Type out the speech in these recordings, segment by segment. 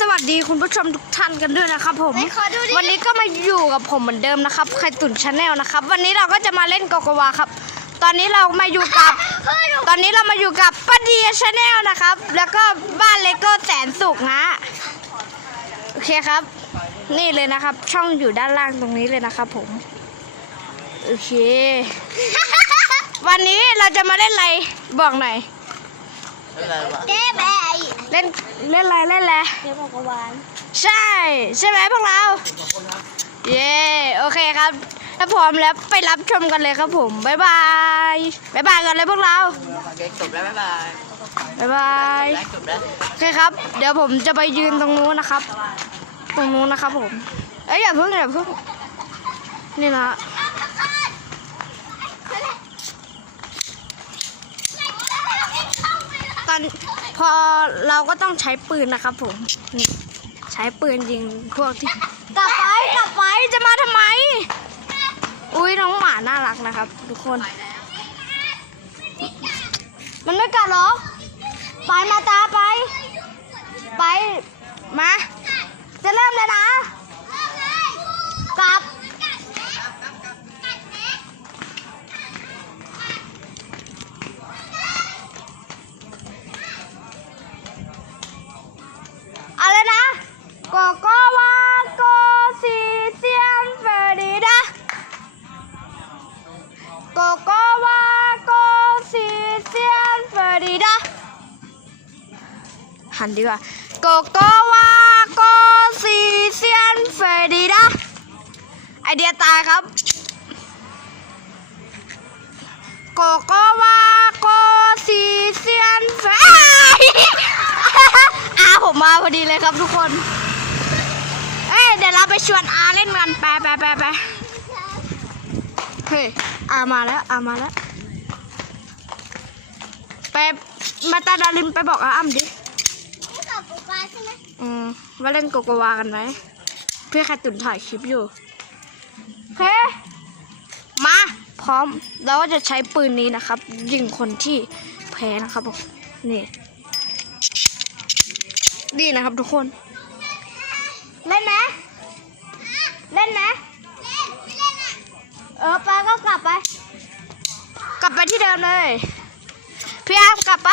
สวัสดีคุณผู้ชมทุกท่านกันด้วยนะครับ ผมไหนขอดูดิวันนี้ก็มาอยู่กับผมเหมือนเดิมนะครับไข่ตุ๋นชาแนลนะครับ วันนี้เราก็จะมาเล่นโกโกวาครับ ตอนนี้เรามาอยู่กับ เฮ้ยหนูตอนนี้เรามาอยู่กับป้าเดียชาแนลนะครับ แล้วก็บ้านเลโก้แสนสุขนะโอเคครับ นี่เลยนะครับ ช่องอยู่ด้านล่างตรงนี้เลยนะครับ ผม โอเค วันนี้เราจะมาเล่นอะไรบอกหน่อย เจ๊แบะ เล่นเล่นอะไรเล่นอะไรเจ๊บอกวาน ใช่ ใช่ไหมพวกเรา เย้โอเคครับ ถ้าพร้อมแล้วไปรับชมกันเลยครับผมบ๊ายบายบ๊ายบายกันเลยพวกเราเด็กจบแล้วบ๊ายบายบ๊ายบายแรกจบแล้วโอเคครับ เดี๋ยวผมจะไปยืนตรงนู้นนะครับ ตรงนู้นนะครับผมเอ้ยอย่าเพิ่งอย่าเพิ่งนี่นะตอน พอเราก็ต้องใช้ปืนนะครับผมนี่ใช้ปืนยิงพวกที่กลับไปกลับไปจะมาทำไม อุ้ยน้องหมาน่ารักนะครับ ทุกคน มันไม่กัดหรอไปมาตาไป ไปมา จะเริ่มแล้วนะกลับ ยนเฟรดิดาหันดีกว่าโกโกวาโกซีเซียนเฟรดิดาไอเดียตายครับโกโกวาโกซีเซียนเฟรอาผมมาพอดีเลยครับทุกคน เอ้ยเดี๋ยวเราไปชวนอาเล่นกันไปไปไปไปเฮ้ยอามาแล้วอามาแล้ว ไปมาตาดาริมไปบอกอาอ้ำดินี่กับป๊าป๊าใช่ไหมอืมว่าเล่นโกโกวากันไหมเพื่อใครตุ่นถ่ายคลิปอยู่เฮ้ยมาพร้อมเราก็จะใช้ปืนนี้นะครับ ยิงคนที่แพ้นะครับผมนี่นี่นะครับทุกคน เล่นไหม เล่นไหมเออไปก็กลับไป กลับไปที่เดิมเลย พี่อาร์มกลับไป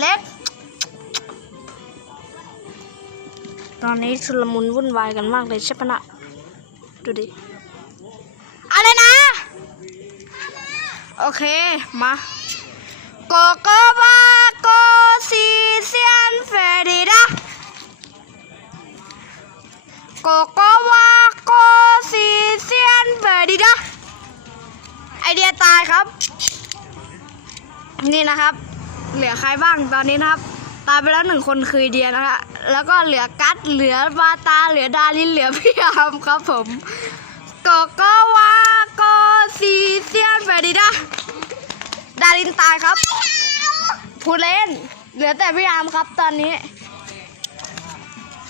เล็ก ตอนนี้ชุลมุนวุ่นวายกันมากเลยใช่ปะนะดูดิ อะไรนะ โอเค มา โกโกบาโกซีเซียนเฟรดิดาโกโกวาโกซีเซนเฟรดิดาไอเดียตายครับ นี่นะครับ เหลือใครบ้างตอนนี้นะครับ ตายไปแล้วหนึ่งคนคือเดียนะฮะแล้วก็เหลือกัดเหลือบาตา เหลือดารินเหลือพี่อามครับผมโกโกวาโกซีเซียนเฟรดิดาดารินตายครับ พูดเล่น เหลือแต่พี่อามครับตอนนี้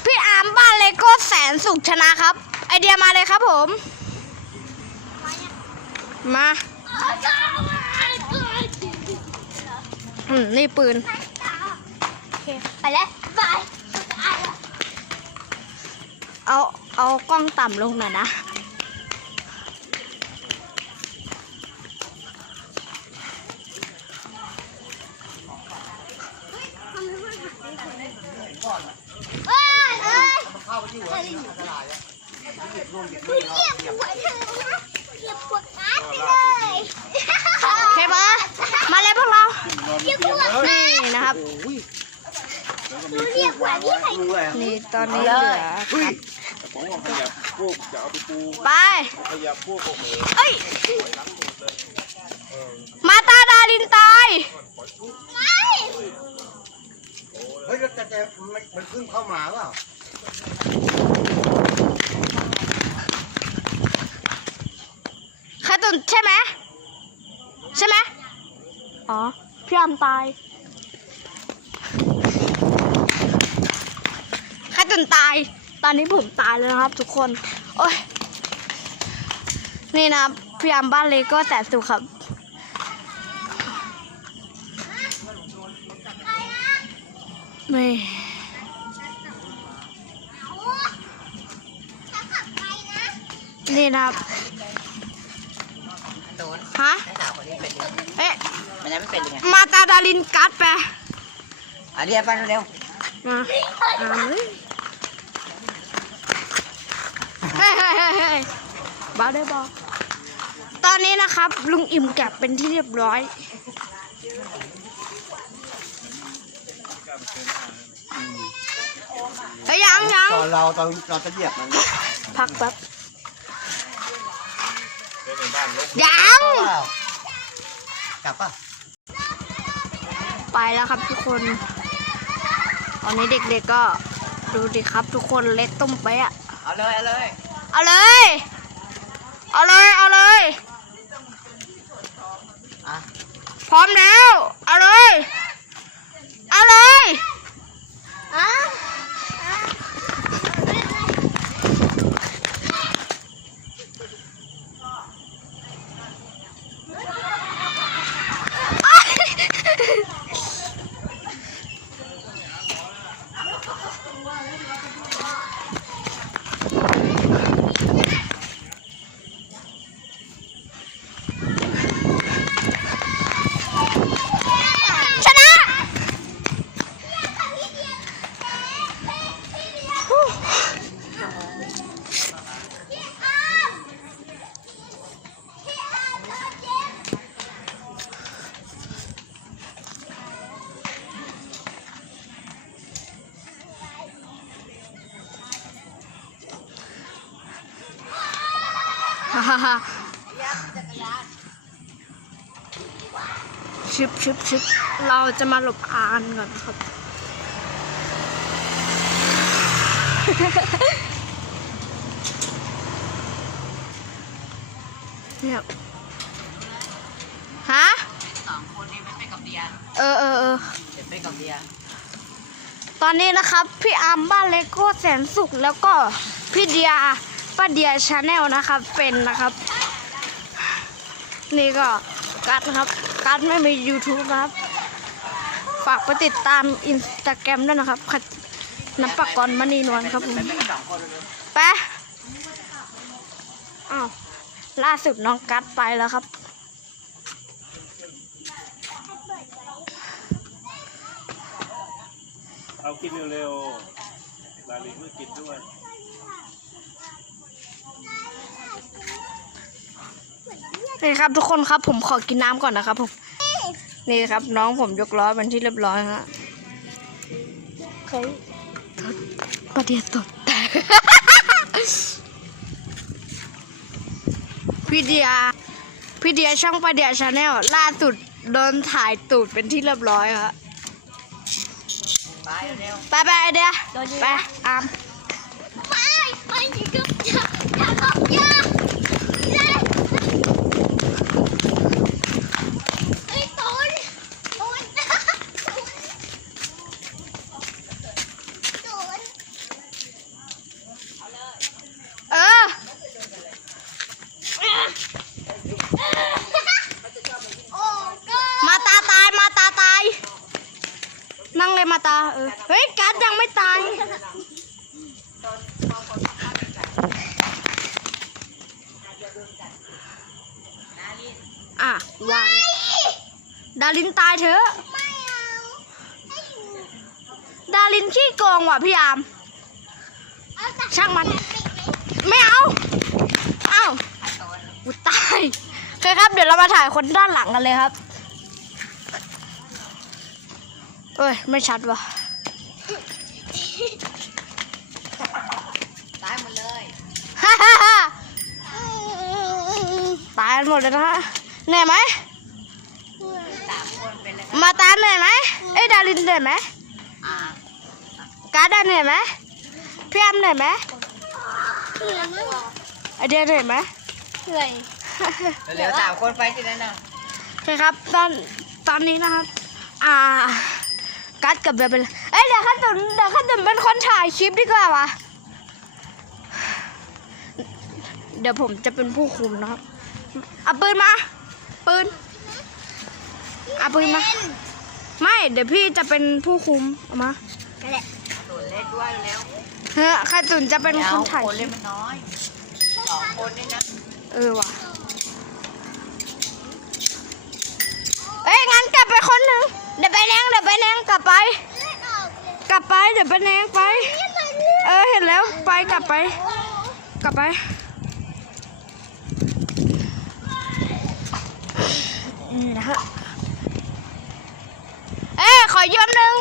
พี่อามบ้านเลโก้แสนสุขชนะครับ ไอเดียมาเลยครับผม มาอืมนี่ปืนไปแล้วบายเอาเอากล้องต่ำลงหน่อยนะ เอ้ยเอ้ยดูเหยียบหัวเธอนะเหยียบหัวกัดไปเลย โอเคปะมาเลยพวกเรา เหยียบหัว นี่นะครับ ดูเหยียบหัวนี่ใครนี่ตอนนี้เหลือผมว่าขยับพวกจะเอาไปปูไป ขยับพวกโอ้โหเอ้ย มาตาดาลินตาย เฮ้ยแล้วแต่แต่มันมันขึ้นเข้ามาเปล่าใครตุนใช่ไหม ใช่ไหม อ๋อ พี่อามตาย ใครตุ นตาย ตอนนี้ผมตายแล้วนะครับ ทุกคน โอ้ย นี่นะครับพี่อาร์มบ้านเลโก้แสนสุขครับ ไม่ถ้าขับไปนะนี่นะครับตูนฮะให้สาวคนนี้เป็นยังไงเอ๊ะมันยังไม่เป็นยังไงมาตาดารินกัดไปอะเรียกไปเร็วมาอ่านเลยเฮ้ยเฮ้ยเฮ้ยเฮ้ย บ้าได้บอกตอนนี้นะครับ ลุงอิ่มกลับเป็นที่เรียบร้อย เฮ้ยยังยังตอนเราตอนเราจะเหยียบมันพักแป๊บยังๆเปล่ากลับป่ะไปแล้วครับทุกคน ตอนนี้เด็กๆก็ดูดิครับทุกคนเล็ดต้มไปะอะเอาเลย เอาเลย เอาเลย เอาเลย เอาเลย อะพร้อมแล้ว เอาเลย เอาเลย อะ ชิบชิบชิบเราจะมาหลบอานก่อนนะครับเนี่ยฮะสองคนนี้ไม่ไปกับเดียเออเออเออเดี๋ยวไปกับเดียตอนนี้นะครับพี่อาร์มบ้านเลโก้แสนสุขแล้วก็พี่เดียป้าเดียชาแนลนะครับเป็นนะครับ นี่ก็กัดนะครับ กัดไม่มี YouTube นะครับ ฝากไปติดตามอินสตาแกรมด้วยนะครับน้ำปักกรมณีนวลครับผมไปกันสองคนเลยไปอ้าวล่าสุดน้องกัดไปแล้วครับ เอากินเร็วๆลาลินเมื่อกินด้วย นี่ครับทุกคนครับ ผมขอกินน้ำก่อนนะครับผมนี่ครับ น้องผมยกล้อเป็นที่เรียบร้อยฮะเคยประเดี๋ยวตดแตกพี่เดียพี่เดียช่องประเดียชาแนลล่าสุดโดนถ่ายตูดเป็นที่เรียบร้อยครับไปเร็วไปไปไอเดียไปอามไปไปอยู่กับยาอย่ากับยาเย้ไอ้ตูนตูนตูน เออ โอ้ก็ มาตาตายมาตาตาย นั่งเลย มาตาเออเฮ้ยการ์ดยังไม่ตายอะวาแล้วดารินตายเถอะดารินขี้โกงว่ะพี่ยาม ช่างมัน ไม่เอา เอ้าอุยตายโอเคครับ เดี๋ยวเรามาถ่ายคนด้านหลังกันเลยครับ เอ้ย ไม่ชัดว่ะตายหมดเลยฮ่าฮ่าฮ่าตายกันหมดเลยนะฮะเหนื่อยไหม สามคนเป็นเลยมาตาเหนื่อยไหม เอ้ยดารินเหนื่อยไหม อะการ์ดาเหนื่อยไหมพี่แอมเหนื่อยไหมเหนื่อยมากไอเดียเหนื่อยไหม เหนื่อย เร็วๆสามคนไปที่นั่นน่ะโอเคครับตอนตอนนี้นะครับ อ่า กัดกับเบลเป็นเอ้ยเดี๋ยวขั้นตุนเดี๋ยวขั้นตุนเป็นคนถ่ายคลิปดีกว่าวะเดี๋ยวผมจะเป็นผู้คุมนะครับเอาปืนมา ปืนเอาปืนมา ไม่ เดี๋ยวพี่จะเป็นผู้คุมเอามานั่นแหละตัวเล็กด้วยเร็วเฮ้ยใครตุนจะเป็นเดี๋ยวคนถ่ายคนเล่นมันน้อยสองคนนี่นะ เออว่ะ เอ้ยงั้นกลับไปคนหนึ่ง เดี๋ยวไปแนงเดี๋ยวไปแนงกลับไป กลับไปเดี๋ยวไปแนงไป เออเห็นแล้วไปกลับไป กลับไป นี่นะฮะ เอ้ขอยืมหนึ่ง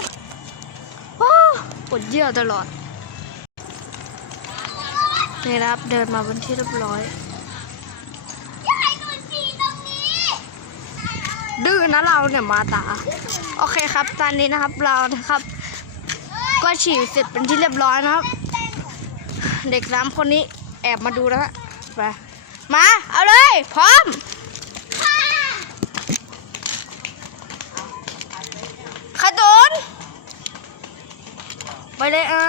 โอ้ปวดเยี่ยวตลอดนี่นะครับเดินมาบนที่เรียบร้อยายโดนสีตรงนี้ ดื้อนะเราเนี่ยมาตา โอเคครับตอนนี้นะครับเรานะครับ ก็ฉีดเสร็จเป็นที่เรียบร้อยนะครับ เด็กสามคนนี้แอบมาดูนะฮะไปมาเอาเลยพร้อมขดนไปเลยอา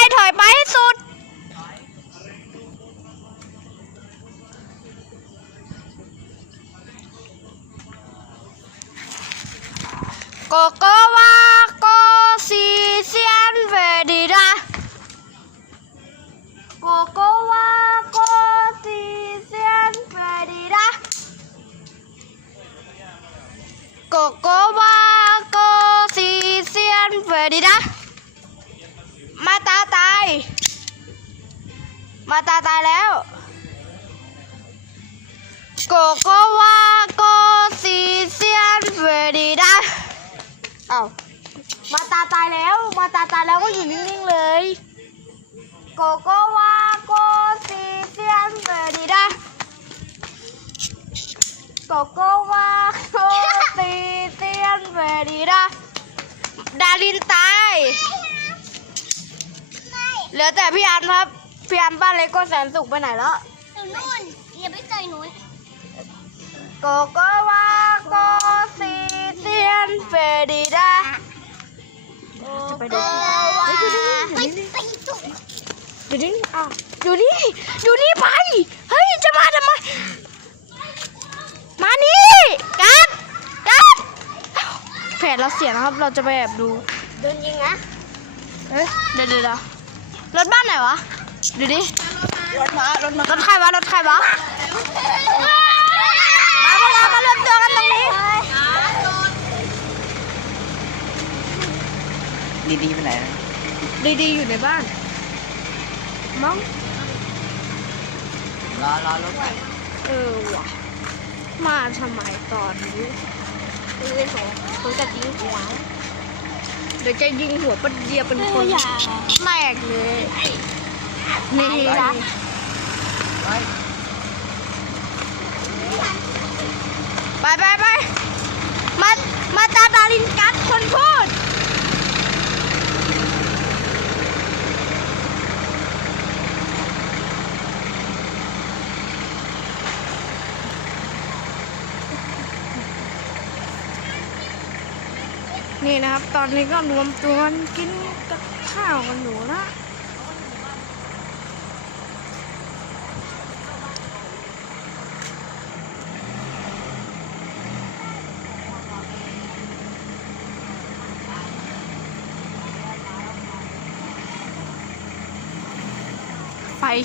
ถอยไปถอยไปให้สุด โกโกวาโกซีเซียนเวดีดาโกโกวาโกซีเซียนเวดีดาโกโกวา มาตาตายแล้ว โกโกวาโกซีเซียนเวดีดาเอ้ามาตาตายแล้ว มาตาตายแล้วก็อยู่นิ่งๆเลยโกโกวาโกซีเซียนเวดีดาโกโกวาโกซีเซียนเวดีดาดารินตายไม่เหลือแต่พี่อันครับ พี่อันบ้านเล็กก็แสนสุขไปไหนแล้วนูนู่นอย่าไปใส่หนูโกโกวาโกซีเซียนเฟดีดาจะไปดูว่าไปไปจุกดูดิอ้าวดูนี่ดูนี่ไป เฮ้ย จะมาทำไม มานี่กัดกัดอ้าวแผนเราเสียนะครับ เราจะไปแอบดูโดนยิงนะเอ้ยเดี๋ยวเดี๋ยวรถบ้านไหนวะ ดูดิ รถมารถมารถใครวะ รถใครวะ มาพวกเรามารวมตัวกันตรงนี้ ดีๆไปไหนนะดีๆอยู่ในบ้าน มั้งรอรอรถไปเออว่ะ มาทำไมตอนนี้ปืนของปืนกระดิ่งหัวเดี๋ยวจะยิงหัวปะเดียเป็นคนแตกเลย นี่จ๊ะไปไปไปมา มาตาตาลินกัดคนพูด นี่นะครับ ตอนนี้ก็รวมตัวกันกินกับข้าวกันอยู่นะ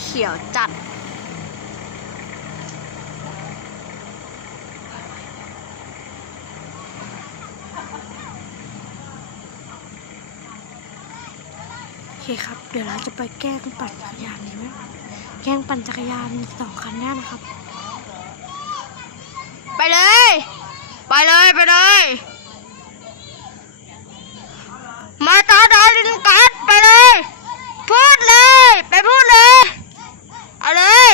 เขียวจัด โอเคครับ เดี๋ยวเราจะไปแกล้งปั่นจักรยานนี้ไหมแกล้งปั่นจักรยานสองคันแน่นะครับ ไปเลย ไปเลย ไปเลย มาตาดาลินกัดไปเลย พูดเลย ไปพูดเลย เอาเลย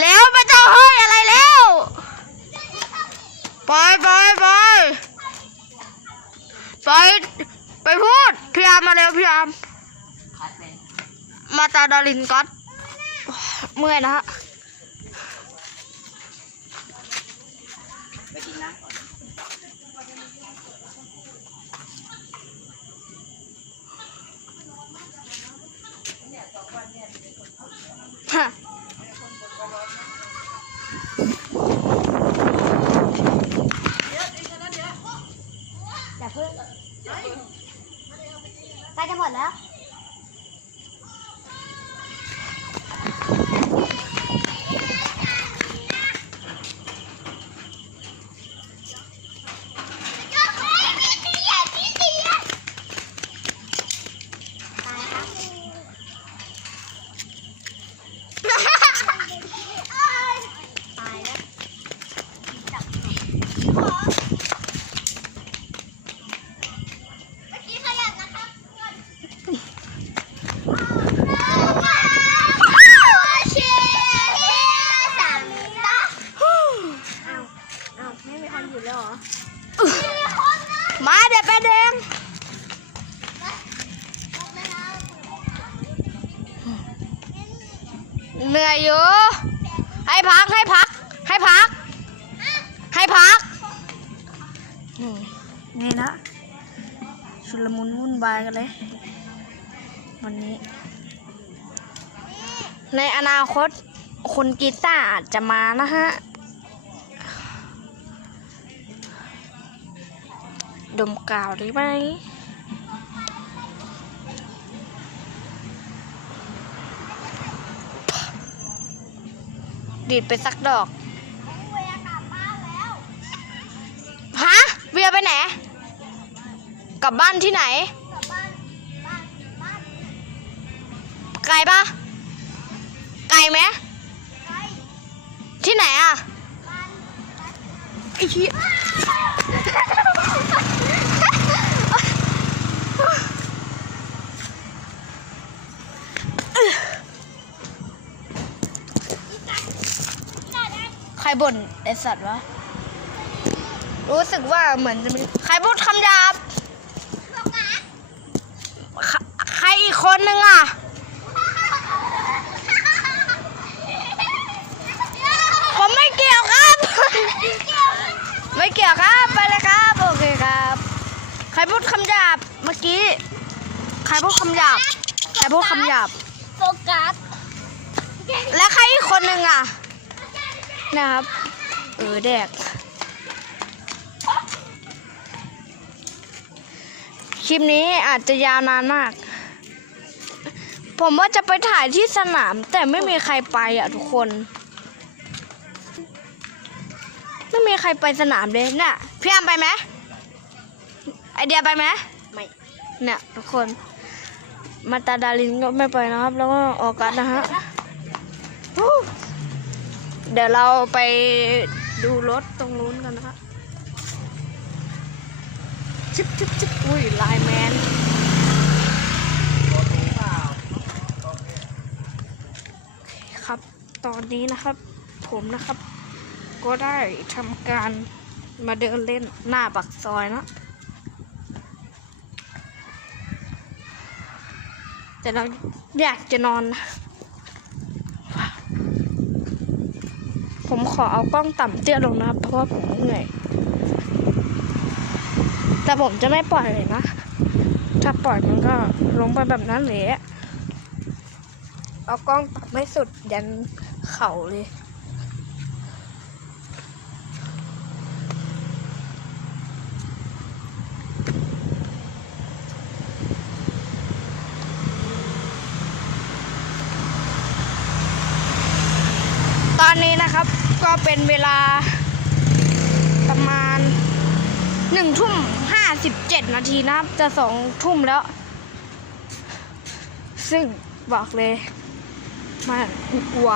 แล้วไม่ต้องเฮ้ยอะไรแล้ว ไปไปไปไป ไปพูด พี่อามมาเร็วพี่อาม คัดเลย มาตา ดารินก๊อตเมื่อยนะฮะ ไปกินน้ำก่อน ใกล้จะหมดแล้ว ตายแล้วเมื่อกี้ขยับนะครับเชียร์สามตาอ้าวอ้าวไม่มีคนอยู่แล้วเหรอมีคนนะ มาเดี๋ยวไปแดง เหนื่อยอยู่ให้พักให้พัก ให้พัก ให้พักอืมนี่นะ ชุลมุนวุ่นวายกันเลย วันนี้ ในอนาคตคนกีตาร์อาจจะมานะฮะ ดมกาวได้ไหม ดีดไปสักดอกเวลากลับบ้านแล้วฮะเวียไปไหน กลับบ้านที่ไหนกลับบ้านบ้านบ้านไกลปะไกลไหมใกล้ที่ไหนอะบ้านไอ้เหี้ย บ่นไอสัตว์วะ รู้สึกว่าเหมือนจะมีใครพูดคำหยาบใครใครอีกคนนึงอะ ผมไม่เกี่ยวครับ ไม่เกี่ยวครับ ไปเลยครับ โอเคครับ ใครพูดคำหยาบเมื่อกี้ ใครพูดคำหยาบ ใครพูดคำหยาบ โฟกัส และใครอีกคนหนึ่งอะ นะครับ เออแดก คลิปนี้อาจจะยาวนานมาก ผมว่าจะไปถ่ายที่สนาม แต่ไม่มีใครไปอะทุกคน ไม่มีใครไปสนามเลยเนี่ยพี่อามไปไหมไอเดียไปไหมไม่เนี่ยทุกคน มาตาดาลินก็ไม่ไปนะครับ แล้วก็ออกัสนะฮะฮู้ เดี๋ยวเราไปดูรถตรงนู้นกันนะครับชิบชิบชิบอุ้ยไลแมนครับ ตอนนี้นะครับ ผมนะครับ ก็ได้ทำการมาเดินเล่นหน้าปักซอยนะ แต่เราอยากจะนอนนะ ผมขอเอากล้องต่ำเตี้ยลงนะครับ เพราะว่าผมเหนื่อย แต่ผมจะไม่ปล่อยเลยนะ ถ้าปล่อยมันก็ลงไปแบบนั้นเลยเอากล้องต่ำไม่สุดยันเข่าเลย ตอนนี้นะครับก็ เป็นเวลาประมาณหนึ่งทุ่มห้าสิบเจ็ดนาทีนะครับ จะสองทุ่มแล้ว ซึ่งบอกเลย มากลัว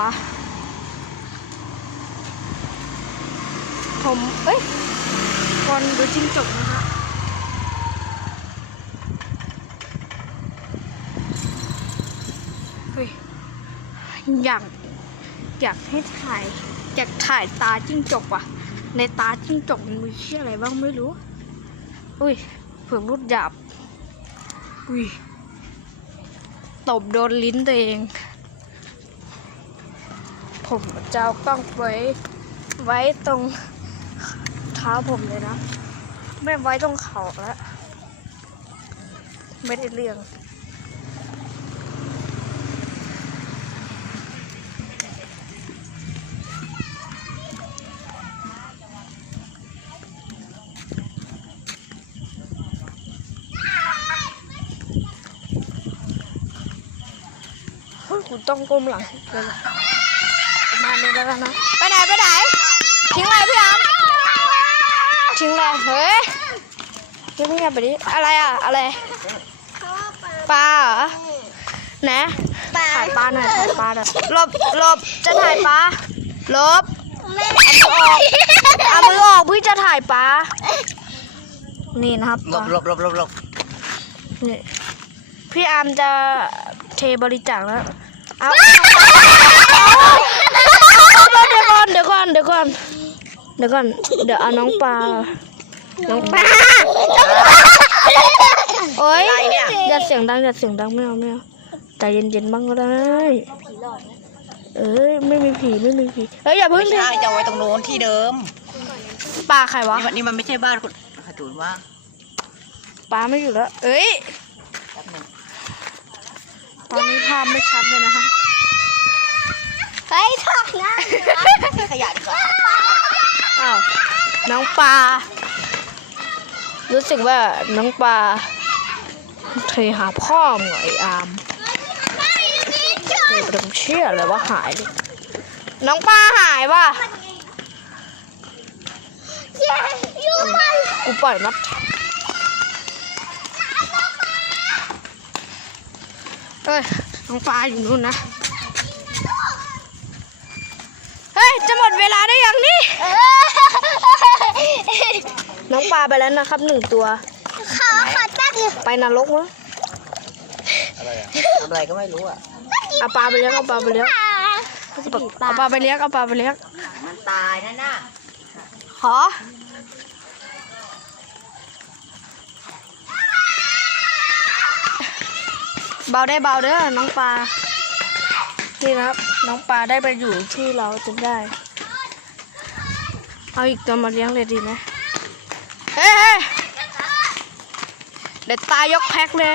ผม เอ้ยก่อนดูจิ้งจกนะฮะเฮ้ยอยาก อยากให้ถ่าย อยากถ่ายตาจิ้งจกว่ะ ในตาจิ้งจกมันมีเชื่ออะไรบ้างไม่รู้ อุ้ยเผื่อรุดหยาบ อุ้ยตบโดนลิ้นตัวเอง ผมจะเอากล้องไว้ ไว้ตรงเท้าผมเลยนะ ไม่ไว้ตรงเข่าแล้ว ไม่ได้เรื่อง กู ต้องก้มหลังเลยประมาณนี้แล้วกันนะไปไหนไปไหนทิ้งอะไรพี่อามทิ้งอะไรเฮ้ยเงียบเงียบไปดิอะไรอะอะไรปลาเหรอไหนปลาถ่ายปลาหน่อยถ่ายปลาหน่อยหลบหลบจะถ่ายปลาหลบไม่เอามือออกพี่จะถ่ายปลานี่นะครับหลบหลบหลบหลบหลบนี่พี่อาร์มจะเทบริจาคแล้ว เอาเดี๋ยวก่อนเดี๋ยวก่อนเดี๋ยวก่อนเดี๋ยวก่อนเดี๋ยวเอาน้องปลาน้องปลาโอ๊ยอย่าเสียงดังอย่าเสียงดังไม่เอาไม่เอาใจเย็นๆบ้างก็ได้เอ้ยไม่มีผีไม่มีผีเฮ้ยอย่าเพิ่งไม่ใช่จะเอาไว้ตรงโน้นที่เดิมปลาใครวะนี่มันไม่ใช่บ้านคุณขจูนว่าปลาไม่อยู่แล้ว เอ้ย ตอนนี้ภาพไม่ชัดเลยนะคะเฮ้ยถอดนะขยะดีกว่าอ้าวน้องปลา รู้สึกว่าน้องปลาเทหาพ่อมึงเหรอไอ้อามเดี๋ยวต้องเชื่อเลยว่าหายดิน้องปลาหายว่ะเย้ยูมันกูปล่อยนัด เอ้ยน้องปลาอยู่นู่นนะ เฮ้ย จะหมดเวลาได้ยังนี่เออน้องปลาไปแล้วนะครับหนึ่งตัว ขอขอแป๊บนึงไปนรกมั้งอะไรอะทำอะไรก็ไม่รู้อะ เอาปลาไปเลี้ยงเอาปลาไปเลี้ยงเอาปลาไปเลี้ยงเอาปลาไปเลี้ยงมันตายนั่นน่ะขอ เบาได้เบาเด้อน้องปลานี่นะครับ น้องปลาได้ไปอยู่ที่เราจนได้ เอาอีกตัวมาเลี้ยงเลยดีไหมเฮ้ยเฮ้ยเดี๋ยวตายยกแพ็คเลย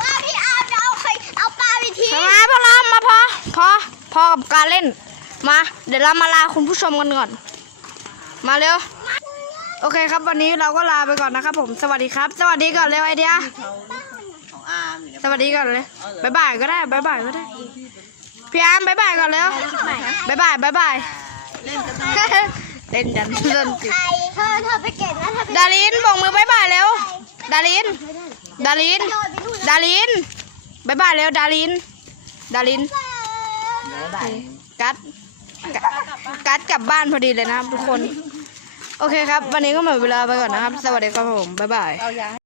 ว่าพี่อาร์มจะเอาใครเอาปลาไปทิ้งมาพอเรามาพอพอพอกับการเล่น มา เดี๋ยวเรามาลาคุณผู้ชมกันก่อน มาเร็วโอเคครับวันนี้เราก็ลาไปก่อนนะครับผมสวัสดีครับ สวัสดีก่อนเร็วไอเดีย สวัสดีก่อนเลยบายบายก็ได้บายบายก็ได้ พี่อาร์มบายบายก่อนเร็วบายบายบายบายเล่นกันเล่นกันเล่นจิเธอเธอไปเก็บนะเธอไปดารินบอกมือบายบายเร็วดาริน ดารินดดไปนู่นดารินบายบายเร็วดาริน ดาริน กัด กัดกลับบ้านพอดีเลยนะครับทุกคน โอเคครับ วันนี้ก็หมดเวลาไปก่อนนะครับ สวัสดีครับผม บ๊ายบาย